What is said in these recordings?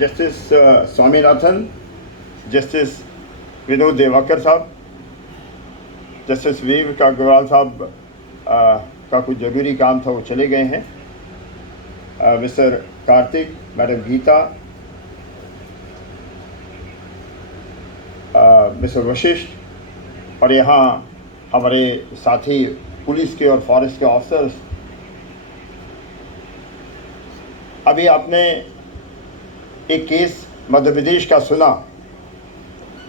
Justice Swaminathan, justice Vinod देवाकर साहब, justice विवेक अग्रवाल साहब का कुछ ज़रूरी काम था, वो चले गए हैं। Mister Kartik, madam Geeta, mister Vashisht और यहाँ हमारे साथी पुलिस के और फॉरेस्ट के ऑफिसर्स। अभी आपने एक केस मध्य प्रदेश का सुना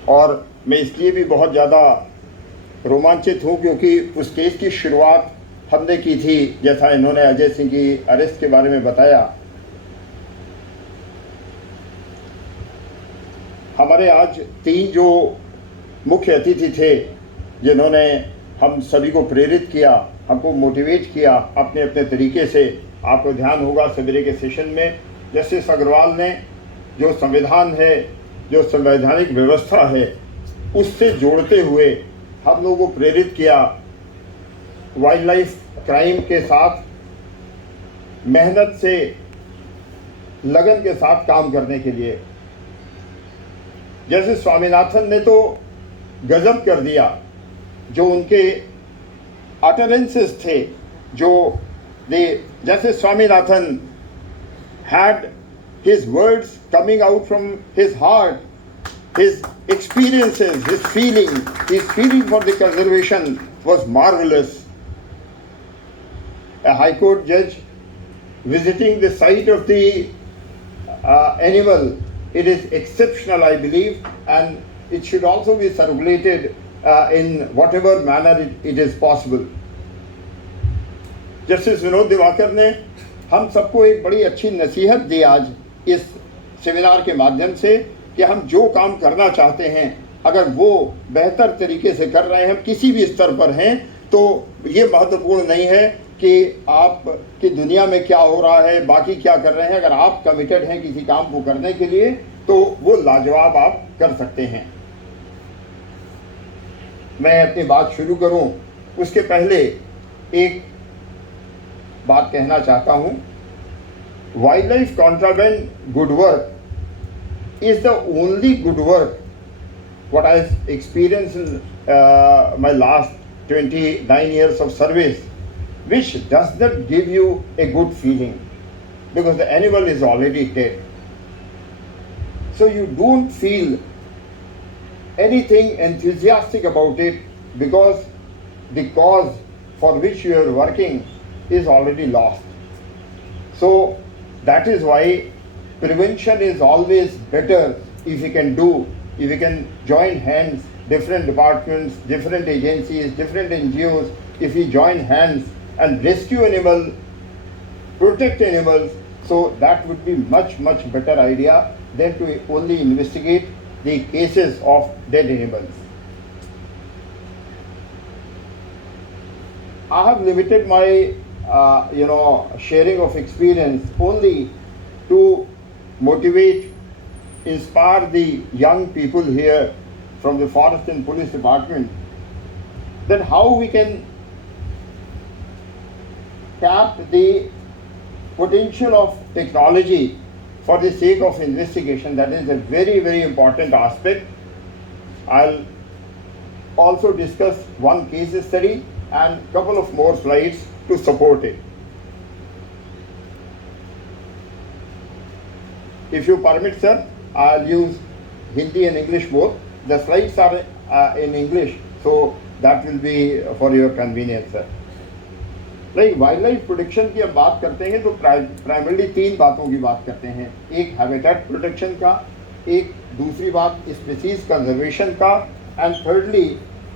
और मैं इसलिए भी बहुत ज़्यादा रोमांचित हूँ क्योंकि उस केस की शुरुआत हमने की थी, जैसा इन्होंने अजय सिंह की अरेस्ट के बारे में बताया। हमारे आज 3 जो मुख्य अतिथि थे जिन्होंने हम सभी को प्रेरित किया, हमको मोटिवेट किया अपने अपने तरीके से। आपको ध्यान होगा सवेरे के सेशन में जस्टिस अग्रवाल ने जो संविधान है, जो संवैधानिक व्यवस्था है, उससे जोड़ते हुए हम लोगों को प्रेरित किया वाइल्ड लाइफ क्राइम के साथ मेहनत से, लगन के साथ काम करने के लिए। जैसे स्वामीनाथन ने तो गजब कर दिया, जो उनके अटरेंसेस थे, जो जैसे Swaminathan had his words coming out from his heart, his experiences, his feeling for the conservation was marvelous. A High Court judge visiting the site of the animal, it is exceptional, I believe, and it should also be circulated in whatever manner it is possible. Justice Vinod Diwakar ने हम सबको एक बड़ी अच्छी नसीहत दी आज इस seminar के माध्यम से कि हम जो काम करना चाहते हैं, अगर वो बेहतर तरीके से कर रहे हैं, हम किसी भी स्तर पर हैं, तो ये महत्वपूर्ण नहीं है कि आप की दुनिया में क्या हो रहा है, बाकी क्या कर रहे हैं। अगर आप कमिटेड हैं किसी काम को करने के लिए तो वो लाजवाब आप कर सकते हैं। मैं अपनी बात शुरू करूं उसके पहले एक बात कहना चाहता हूं। Wild life contraband good work is the only good work what I've experienced in my last 29 years of service, which does not give you a good feeling because the animal is already dead. So you don't feel anything enthusiastic about it because the cause for which you are working is already lost. So that is why prevention is always better if you can do. If we can join hands, different departments, different agencies, different NGOs, if we join hands and rescue animals, protect animals, so that would be much better idea than to only investigate the cases of dead animals. I have limited my sharing of experience only to motivate, inspire the young people here from the forest and police department, then how we can tap the potential of technology for the sake of investigation. That is a very important aspect. I'll also discuss one case study and couple of more slides to support it. If you permit, sir, I'll use Hindi and English both. The slides are in English, so that will be for your convenience, sir. Like wild life protection की अब बात करते हैं तो primarily 3 बातों की बात करते हैं। एक हैबिटेट प्रोटेक्शन का, एक दूसरी बात स्पीसीज कंजर्वेशन का, एंड थर्डली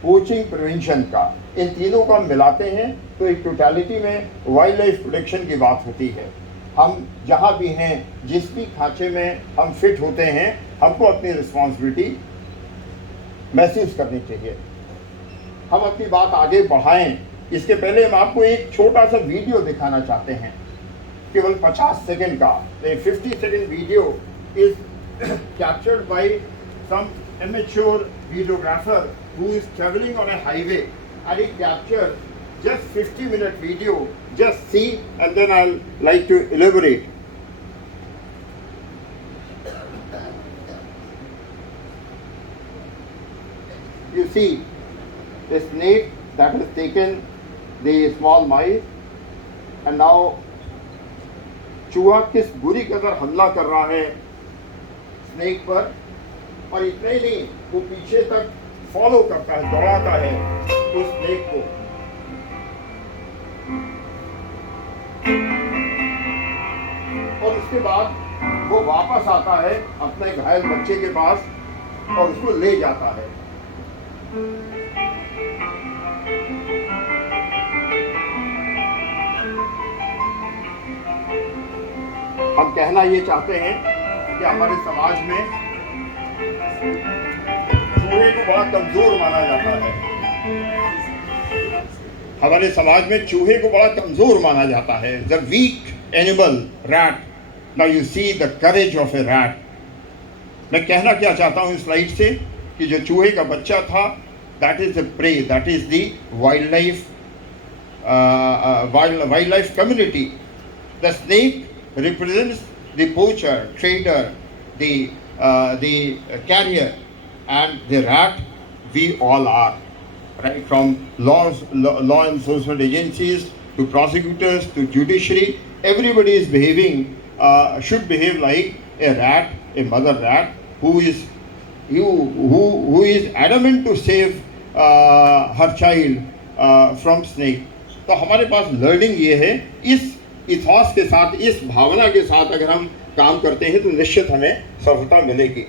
पोचिंग प्रिवेंशन का। इन तीनों को हम मिलाते हैं तो एक टोटलिटी में वाइल्ड लाइफ प्रोटेक्शन की बात होती है। हम जहाँ भी हैं, जिस भी खांचे में हम फिट होते हैं, हमको अपनी रिस्पॉन्सिबिलिटी महसूस करनी चाहिए। हम अपनी बात आगे बढ़ाएं, इसके पहले हम आपको एक छोटा सा वीडियो दिखाना चाहते हैं, केवल 50 सेकंड का। 50 second video is captured by some amateur videographer who is traveling on a highway, and he captured just 50-minute video. Just see and then I'll like to elaborate. you see a snake that has taken the small mice, and now चूहा किस बुरी कदर हमला कर रहा है snake पर, और इतना ही नहीं वो पीछे तक फॉलो करता है, दौड़ाता है उस स्नेक को। और उसके बाद वो वापस आता है अपने घायल बच्चे के पास और उसको ले जाता है। हम कहना ये चाहते हैं कि हमारे समाज में चूहे को बड़ा कमजोर माना जाता है। हमारे समाज में चूहे को बड़ा कमजोर माना जाता है। The weak animal rat, now you see the courage of a rat. मैं कहना क्या चाहता हूँ इस स्लाइड से कि जो चूहे का बच्चा था, that is the prey, that is the wild life community. The snake represents the poacher, trader, the carrier, and the rat we all are, right? From law enforcement agencies to prosecutors to judiciary, everybody is behaving, should behave like a rat, a mother rat who is adamant to save her child from snake. तो हमारे पास learning ये है, इस ethos के साथ, इस भावना के साथ अगर हम काम करते हैं तो निश्चित हमें सफलता मिलेगी।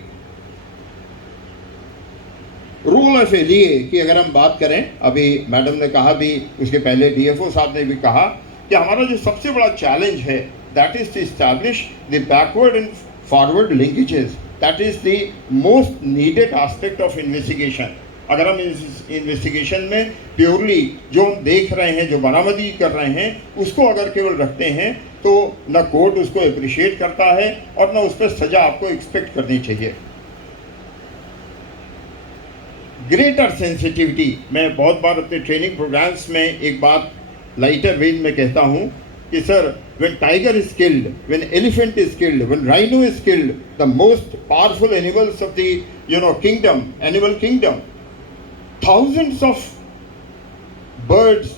रूल ऑफ एलिए की अगर हम बात करें, अभी मैडम ने कहा भी, उसके पहले डीएफओ साहब ने भी कहा कि हमारा जो सबसे बड़ा चैलेंज है that is to establish the backward and forward linkages, that is the most needed aspect of investigation. अगर हम इस इन्वेस्टिगेशन में प्योरली जो हम देख रहे हैं, जो बरामदी कर रहे हैं, उसको अगर केवल रखते हैं तो न कोर्ट उसको अप्रिशिएट करता है और न उस पर सजा आपको एक्सपेक्ट करनी चाहिए। ग्रेटर सेंसिटिविटी, मैं बहुत बार अपने ट्रेनिंग प्रोग्राम्स में एक बात लाइटर वेज में कहता हूँ कि sir, when tiger is killed, when elephant is killed, when rhino is killed, the most powerful animals of the kingdom, animal kingdom, thousands of birds,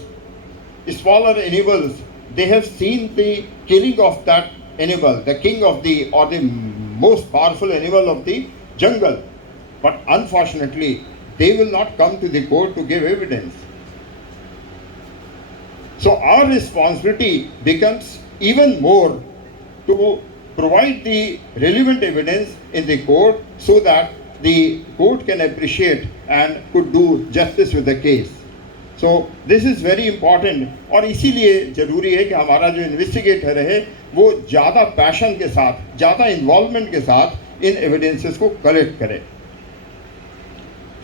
smaller animals, they have seen the killing of that animal, the king of the, or the most powerful animal of the jungle, but unfortunately they will not come to the court to give evidence. So our responsibility becomes even more to provide the relevant evidence in the court so that the court can appreciate and could do justice with the case. So this is very important, और इसीलिए ज़रूरी है कि हमारा जो investigator है वो ज़्यादा पैशन के साथ, ज़्यादा इन्वॉल्वमेंट के साथ इन एविडेंसेस को कलेक्ट करे।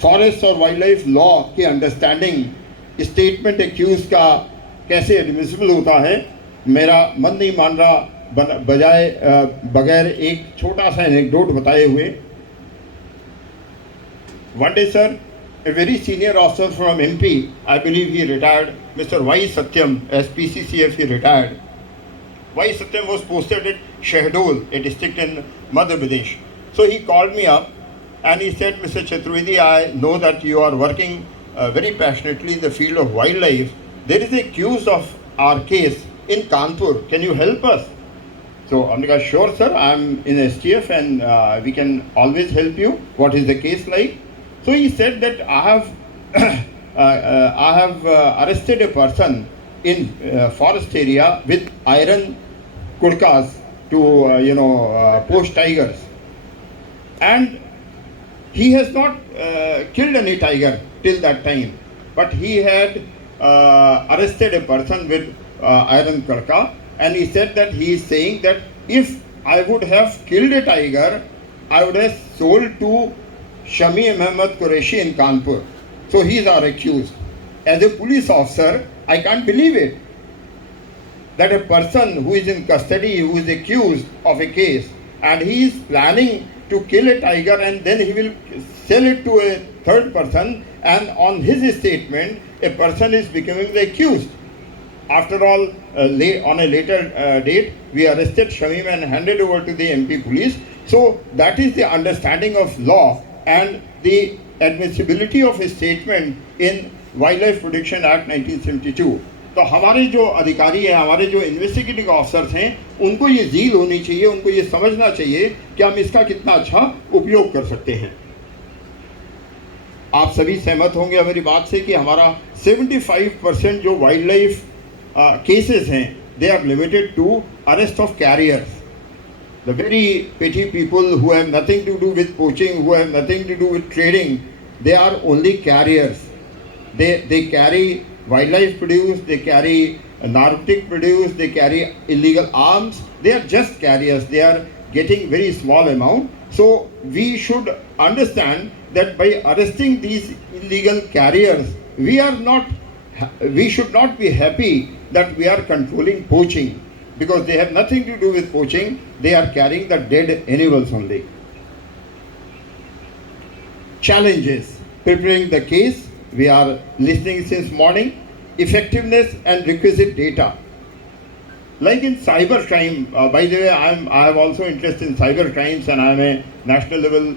फॉरेस्ट और वाइल्ड लाइफ लॉ की अंडरस्टैंडिंग स्टेटमेंट एक्यूज का कैसे एडमिसिबल होता है, मेरा मन नहीं मान रहा बगैर एक छोटा सा एनेक्डोट बताए हुए। One day, sir, a very senior officer from MP, I believe he retired, Mr. Y. Satyam, as PCCF he retired. Y. Satyam was posted at Shahdol, a district in Madhya Pradesh. So he called me up and he said, Mr. Chaturvedi, I know that you are working very passionately in the field of wildlife. There is a accused of our case in Kanpur. Can you help us? So I'm like, sure, sir, I'm in STF and we can always help you. What is the case like? So he said that I have arrested a person in forest area with iron kurkas to poach tigers, and he has not killed any tiger till that time, but he had arrested a person with iron kurka, and he said that he is saying that if I would have killed a tiger, I would have sold to Shami Ahmed Qureshi in Kanpur. So he is our accused. As a police officer, I can't believe it. That a person who is in custody, who is accused of a case, and he is planning to kill a tiger and then he will sell it to a third person, and on his statement, a person is becoming the accused. After all, on a later date, we arrested Shamim and handed over to the MP police. So that is the understanding of law, and the admissibility of a statement in Wildlife Protection Act 1972. तो हमारे जो अधिकारी हैं, हमारे जो investigating officers हैं, उनको ये जील होनी चाहिए, उनको ये समझना चाहिए कि हम इसका कितना अच्छा उपयोग कर सकते हैं। आप सभी सहमत होंगे मेरी बात से कि हमारा 75% जो वाइल्ड लाइफ केसेस हैं, they are limited to arrest of carriers, the very petty people who have nothing to do with poaching, who have nothing to do with trading. They are only carriers. They carry wildlife produce, they carry narcotic produce, they carry illegal arms. They are just carriers. They are getting very small amount. So we should understand that by arresting these illegal carriers, we should not be happy that we are controlling poaching, because they have nothing to do with poaching. They are carrying the dead animals only. Challenges preparing the case. We are listening since morning. Effectiveness and requisite data. Like in cyber crime, by the way, I have also interest in cyber crimes, and I am a national level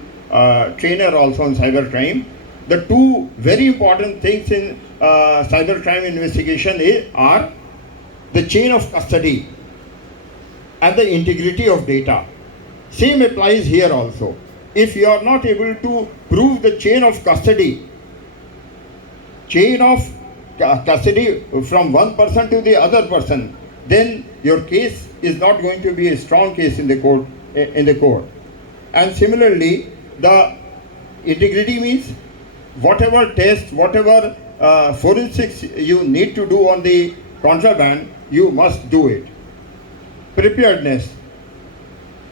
trainer also in cyber crime. The two very important things in cyber crime investigation are the chain of custody and the integrity of data. Same applies here also. If you are not able to prove the chain of custody from one person to the other person, then your case is not going to be a strong case in the court. And similarly, the integrity means whatever test, whatever forensics you need to do on the contraband, you must do it. Preparedness,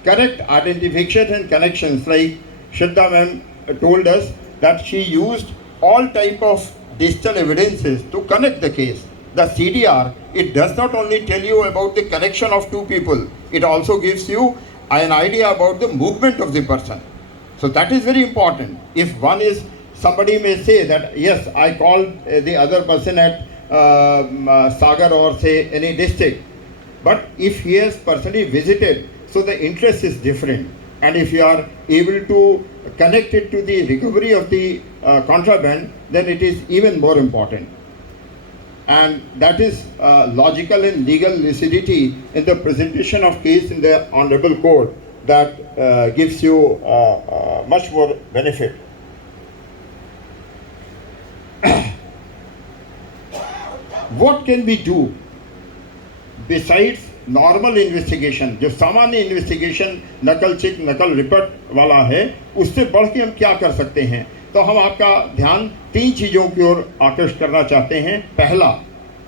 correct identification and connections. Like Shraddha ma'am told us that she used all type of digital evidences to connect the case. The CDR, it does not only tell you about the connection of two people, it also gives you an idea about the movement of the person. So that is very important. If somebody may say that, yes, I called the other person at Sagar or say any district, but if he has personally visited, so the interest is different. And if you are able to connect it to the recovery of the contraband, then it is even more important. And that is logical and legal lucidity in the presentation of case in the Honorable Court that gives you much more benefit. What can we do besides normal investigation? जो सामान्य investigation नकल चिक नकल report वाला है, उससे बढ़ के हम क्या कर सकते हैं? तो हम आपका ध्यान 3 चीज़ों की ओर आकर्षित करना चाहते हैं। पहला,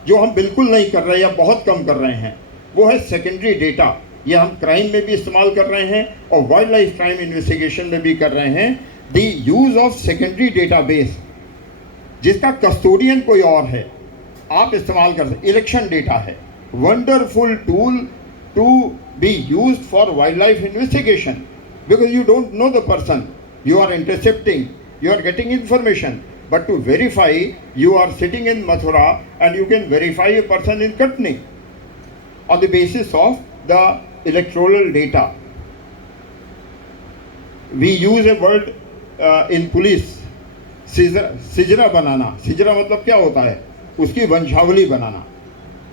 जो हम बिल्कुल नहीं कर रहे या बहुत कम कर रहे हैं, वो है सेकेंडरी डेटा। ये हम क्राइम में भी इस्तेमाल कर रहे हैं और वाइल्ड लाइफ क्राइम इन्वेस्टिगेशन में भी कर रहे हैं। The use of secondary database, जिसका कस्टोडियन कोई और है, आप इस्तेमाल कर सकते। इलेक्शन डेटा है, wonderful tool to be used for wildlife investigation, because you don't know the person, you are intercepting, you are getting information, but to verify, you are sitting in Mathura and you can verify a person in Katni on the basis of the electoral data. We use a word in police, सिजरा बनाना। सिजरा मतलब क्या होता है? उसकी वंशावली बनाना।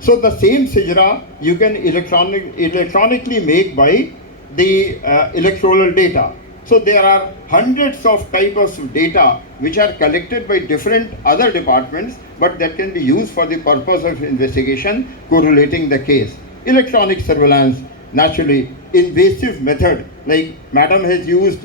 So the same sijra you can electronically make by the electoral data. So there are hundreds of types of data which are collected by different other departments, but that can be used for the purpose of investigation, correlating the case. Electronic surveillance, naturally, invasive method, like Madam has used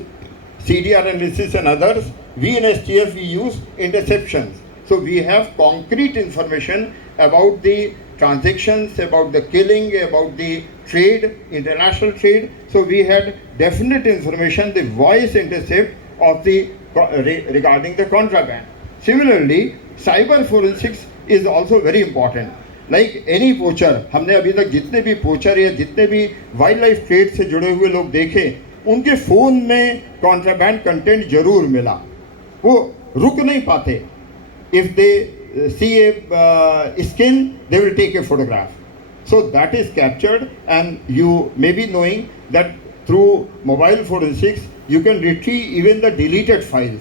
CDR analysis and others. We in STF, we use interceptions. So we have concrete information about the transactions, about the killing, about the trade, international trade. So we had definite information, the voice intercept of the regarding the contraband. Similarly, cyber forensics is also very important. Like any poacher, हमने अभी तक जितने भी पोचर या जितने भी wild life trade से जुड़े हुए लोग देखे, उनके फ़ोन में कॉन्ट्राबैंड कंटेंट जरूर मिला, वो रुक नहीं पाते। If they see a skin, they will take a photograph. So that is captured, and you may be knowing that through mobile forensics, you can retrieve even the deleted files.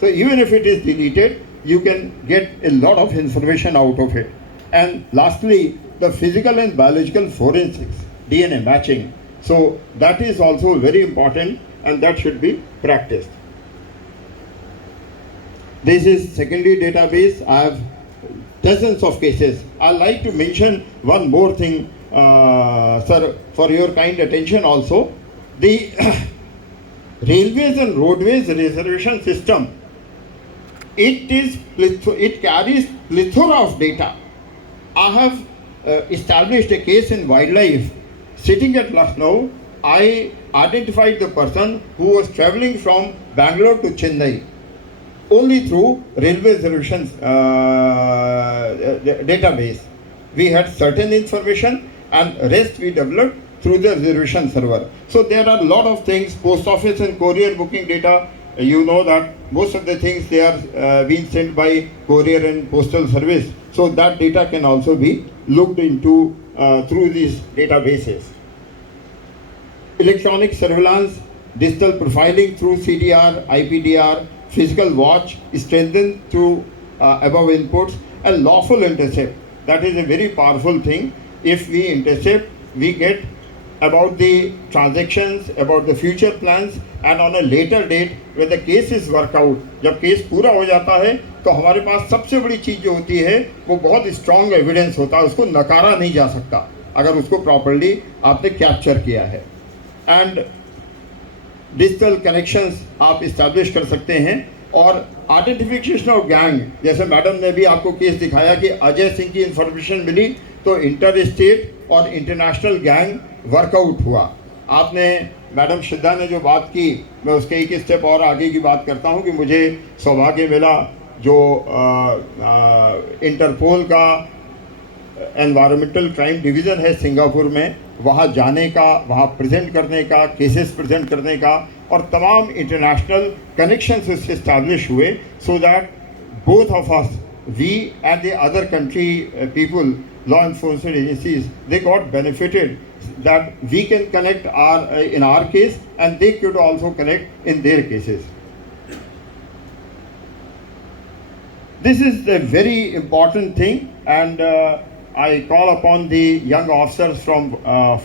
So even if it is deleted, you can get a lot of information out of it. And lastly, the physical and biological forensics, DNA matching. So that is also very important, and that should be practiced. This is secondary database. I have dozens of cases. I'd like to mention one more thing, sir, for your kind attention also. The railways and roadways reservation system, it carries plethora of data. I have established a case in wildlife. Sitting at Lucknow, I identified the person who was traveling from Bangalore to Chennai only through railway reservations database. We had certain information, and rest we developed through the reservation server. So there are a lot of things, post office and courier booking data. You know that most of the things they are being sent by courier and postal service. So that data can also be looked into through these databases. Electronic surveillance, digital profiling through CDR, IPDR, physical watch strengthened through above inputs, and lawful intercept. That is a very powerful thing. If we intercept, we get about the transactions, about the future plans, and on a later date when the case is worked out, जब case पूरा हो जाता है तो हमारे पास सबसे बड़ी चीज़ जो होती है वो बहुत स्ट्रॉन्ग एविडेंस होता है, उसको नकारा नहीं जा सकता अगर उसको प्रॉपर्ली आपने कैप्चर किया है. एंड डिजिटल कनेक्शंस आप इस्टेब्लिश कर सकते हैं. और आइडेंटिफिकेशन ऑफ गैंग, जैसे मैडम ने भी आपको केस दिखाया कि अजय सिंह की इंफॉर्मेशन मिली तो इंटर स्टेट और इंटरनेशनल गैंग वर्कआउट हुआ. आपने मैडम श्रद्धा ने जो बात की, मैं उसके एक स्टेप और आगे की बात करता हूं कि मुझे सौभाग्य मिला जो इंटरपोल का एनवायरमेंटल क्राइम डिवीज़न है सिंगापुर में, वहाँ जाने का, वहाँ प्रेजेंट करने का, केसेस प्रेजेंट करने का, और तमाम इंटरनेशनल कनेक्शंस उससे इस्टेब्लिश हुए, so that both of us, we and the other country people, law enforcement agencies, they got benefited that we can connect in our case, and they could also connect in their cases. This is a very important thing, and I call upon the young officers from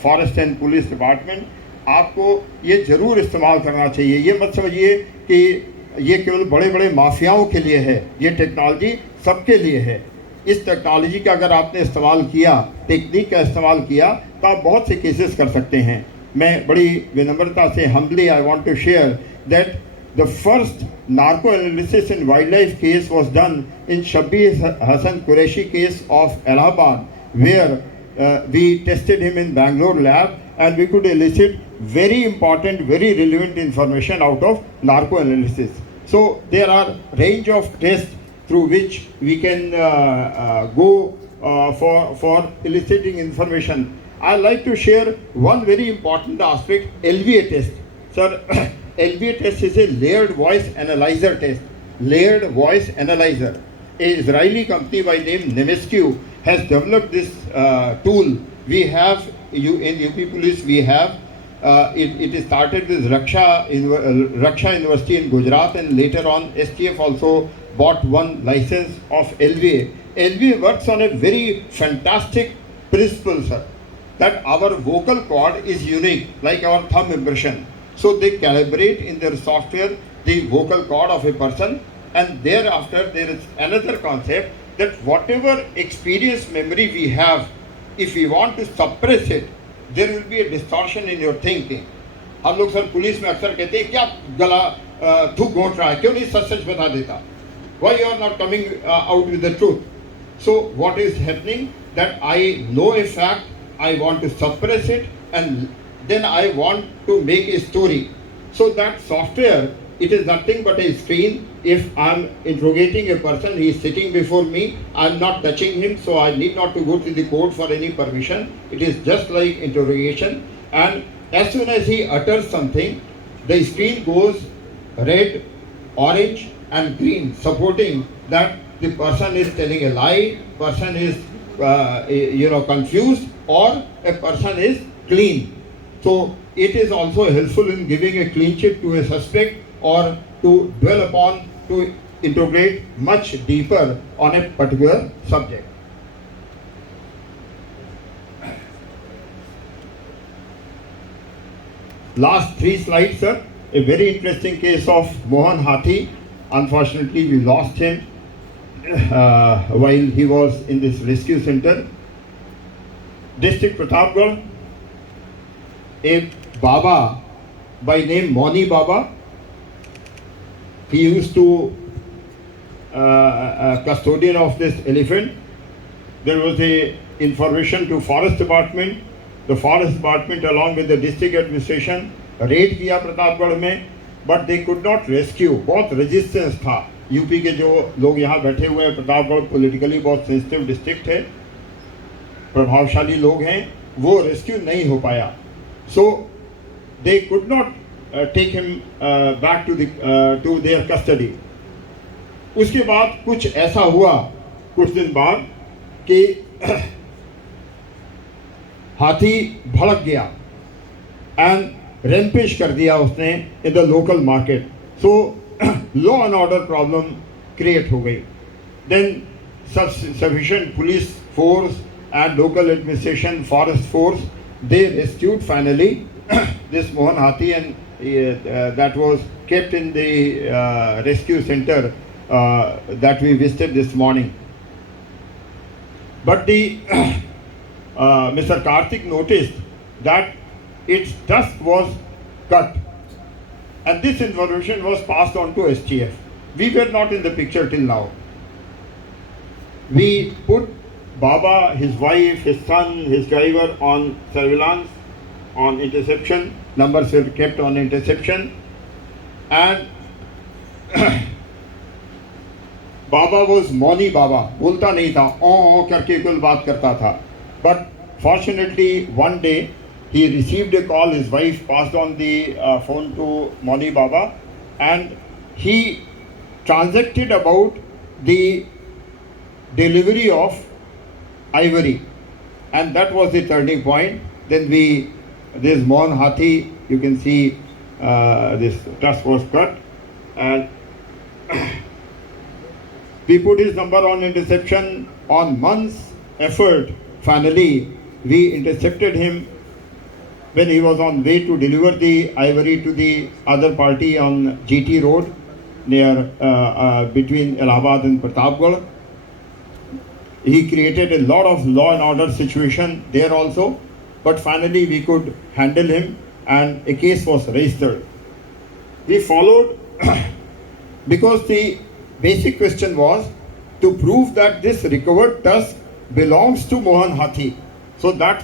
forest and police department. आपको ये ज़रूर इस्तेमाल करना चाहिए. ये मत समझिए कि ये केवल बड़े बड़े माफियाओं के लिए है, ये टेक्नोलॉजी सबके लिए है. इस टेक्नोलॉजी का अगर आपने इस्तेमाल किया, टेक्निक का इस्तेमाल किया, तो आप बहुत से केसेस कर सकते हैं. मैं बड़ी विनम्रता से, humbly I want to share that the first narco analysis in wildlife case was done in Shabbir Hassan Qureshi case of Allahabad, where we tested him in Bangalore lab, and we could elicit very important, very relevant information out of narco analysis. So there are range of tests through which we can go for eliciting information. I like to share one very important aspect, LVA test. Sir, LVA test is a layered voice analyzer test. Layered voice analyzer. A Israeli company by name Nemescu has developed this tool. We have, in UP Police, we have, it started with Raksha University in Gujarat, and later on STF also bought one license of LVA. LVA works on a very fantastic principle, sir, that our vocal cord is unique, like our thumb impression. So they calibrate in their software the vocal cord of a person, and thereafter there is another concept that whatever experience memory we have, if we want to suppress it, there will be a distortion in your thinking. हम लोग sir police में अक्सर कहते हैं क्या गला थूक घोंट रहा है, क्यों नहीं सच सच बता देता? Why you are not coming out with the truth? So what is happening, that I know a fact, I want to suppress it, and then I want to make a story. So that software, it is nothing but a screen. If I am interrogating a person, he is sitting before me, I am not touching him, so I need not to go to the court for any permission. It is just like interrogation, and as soon as he utters something, the screen goes red, orange and green, supporting that the person is telling a lie, person is confused, or a person is clean. So it is also helpful in giving a clean chit to a suspect or to dwell upon, to integrate much deeper on a particular subject. Last 3 slides, sir. A very interesting case of Mohan Haathi. Unfortunately, we lost him while he was in this rescue center. District Pratapgarh, a Baba by name Mauni Baba. He used to custodian of this elephant. There was a information to forest department. The forest department along with the district administration raid किया प्रतापगढ़ में, but they could not rescue. बहुत resistance था. UP के जो लोग यहाँ बैठे हुए हैं, प्रतापगढ़ पॉलिटिकली बहुत सेंसिटिव डिस्ट्रिक्ट है, प्रभावशाली लोग हैं, वो रेस्क्यू नहीं हो पाया. So they could not take him back to their custody. उसके बाद कुछ ऐसा हुआ कुछ दिन बाद कि हाथी भड़क गया एंड रैम्पेज कर दिया उसने in the local market. So law and order problem create हो गई. Than sufficient police force and local administration, forest force, they rescued finally this Mohan Haathi, and that was kept in the rescue center that we visited this morning. But the Mr. Karthik noticed that its tusk was cut, and this information was passed on to STF. We were not in the picture till now. We put Baba, his wife, his son, his driver on surveillance, on interception. Numbers were kept on interception. And Baba was Mauni Baba. बोलता नहीं था, ओ करके कुल बात करता था. But fortunately, one day he received a call. His wife passed on the phone to Mauni Baba, and he transacted about the delivery of ivory, and that was the turning point. Then this Mohan Haathi, you can see this tusk was cut, and we put his number on interception. On months effort, finally we intercepted him when he was on way to deliver the ivory to the other party on GT road near between Allahabad and Pratapgarh. He created a lot of law and order situation there also, but finally we could handle him and a case was registered. We followed because the basic question was to prove that this recovered tusk belongs to Mohan Haathi. So that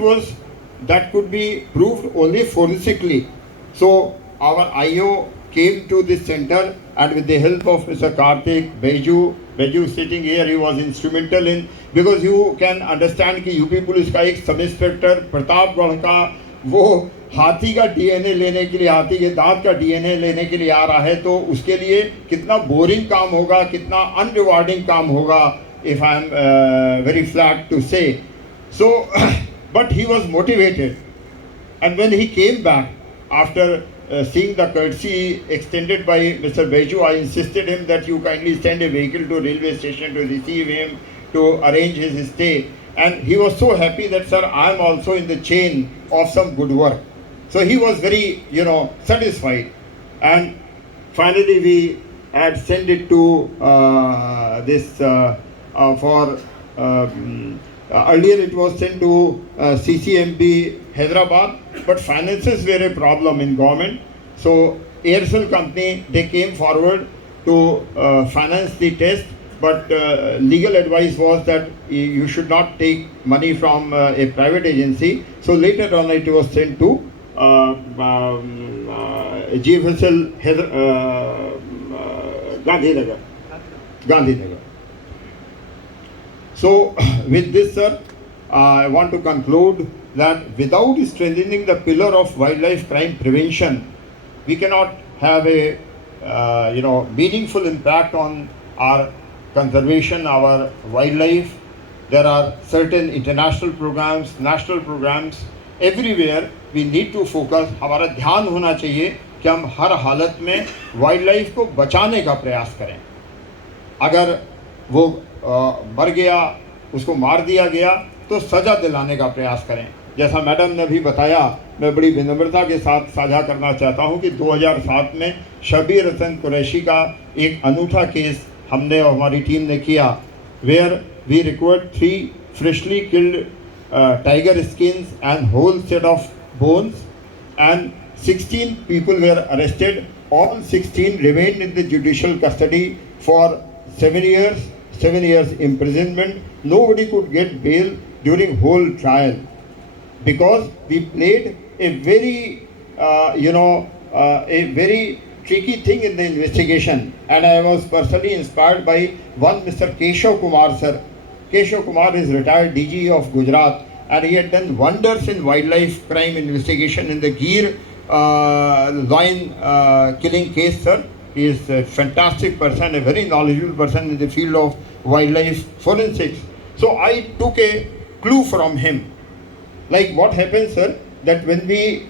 could be proved only forensically. So our IO came to this center, and with the help of Mr. Karthik, Beju sitting here, he was instrumental in, because you can understand कि UP police का एक sub inspector Pratapgarh का वो हाथी का DNA लेने के लिए, हाथी के दांत का डीएनए लेने के लिए आ रहा है, तो उसके लिए कितना बोरिंग काम होगा, कितना अनरिवार्डिंग काम होगा, if I am very flat to say. So but he was motivated, and when he came back after seeing the courtesy extended by Mr. Beju, I insisted him that you kindly send a vehicle to railway station to receive him, to arrange his stay. And he was so happy that, sir, I am also in the chain of some good work. So he was very, satisfied. And finally we had sent it to earlier it was sent to CCMB Hyderabad, but finances were a problem in government. So Aircel company, they came forward to finance the test, but legal advice was that you should not take money from a private agency. So later on it was sent to GFSL Gandhinagar. So with this, sir, I want to conclude that without strengthening the pillar of wildlife crime prevention, we cannot have a meaningful impact on our conservation, our wildlife. There are certain international programs, national programs, everywhere we need to focus, हमारा ध्यान होना चाहिए कि हम हर हालत में wild life को बचाने का प्रयास करें। अगर वो मर गया, उसको मार दिया गया, तो सज़ा दिलाने का प्रयास करें। जैसा मैडम ने भी बताया, मैं बड़ी विनम्रता के साथ साझा करना चाहता हूं कि 2007 में शबीर हसन कुरैशी का एक अनूठा केस हमने और हमारी टीम ने किया, where we recovered 3 freshly killed tiger skins and whole set of bones, and 16 people were arrested. All 16 remained in the judicial custody for 7 years imprisonment. Nobody could get bail during whole trial because we played a very a very tricky thing in the investigation, and I was personally inspired by one Mr. Keshav Kumar sir. Keshav Kumar is retired DG of Gujarat, and he had done wonders in wildlife crime investigation in the Gir lion killing case, sir. He is a fantastic person, a very knowledgeable person in the field of wildlife forensics. So I took a clue from him. Like what happens, sir, that when we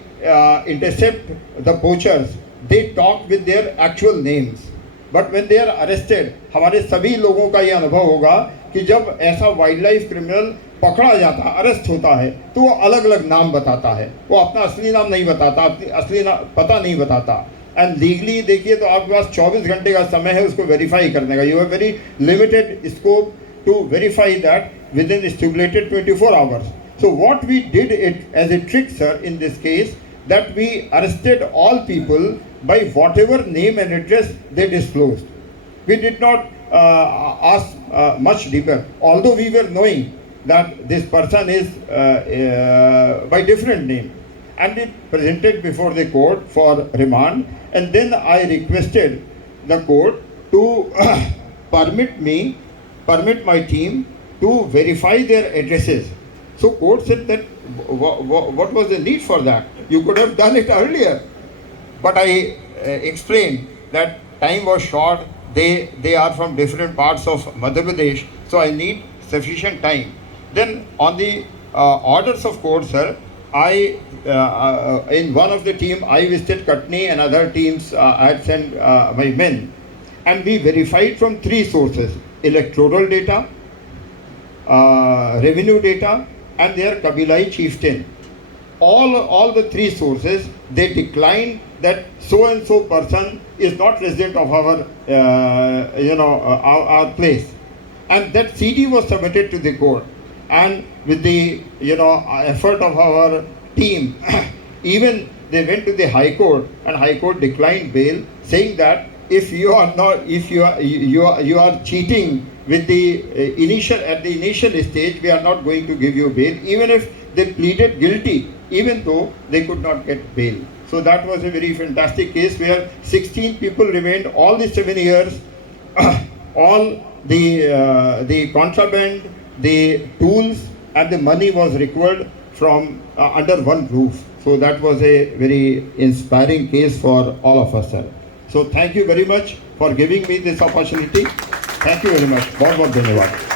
intercept the poachers, they talk with their actual names. But when they are arrested, हमारे सभी लोगों का ये अनुभव होगा कि जब ऐसा वाइल्ड लाइफ क्रिमिनल पकड़ा जाता है, अरेस्ट होता है, तो वो अलग अलग नाम बताता है, वो अपना असली नाम नहीं बताता, अपनी असली पता नहीं बताता। एंड लीगली देखिए तो आपके पास 24 घंटे का समय है उसको वेरीफाई करने का। You have very limited scope to verify that within stipulated 24 hours. So what we did it as a trick, sir, in this case, that we arrested all people by whatever name and address they disclosed. We did not ask much deeper, although we were knowing that this person is by different name, and it presented before the court for remand. And then I requested the court to permit my team to verify their addresses. So court said that what was the need for that? You could have done it earlier. But I explained that time was short. They are from different parts of Madhya Pradesh, so I need sufficient time. Then on the orders of court, sir, I in one of the team I visited Katni, and other teams I had sent my men, and we verified from 3 sources: electoral data, revenue data, and their Kabilai chieftain. All the 3 sources, they declined that so and so person is not resident of our our place, and that CD was submitted to the court. And with the effort of our team, even they went to the High Court, and High Court declined bail, saying that if you are cheating with the initial stage, we are not going to give you bail, even if they pleaded guilty, even though they could not get bail. So that was a very fantastic case where 16 people remained all the 7 years. All the contraband, the tools, and the money was recovered from under one roof. So that was a very inspiring case for all of us, sir. So thank you very much for giving me this opportunity. Thank you very much. बहुत बहुत धन्यवाद.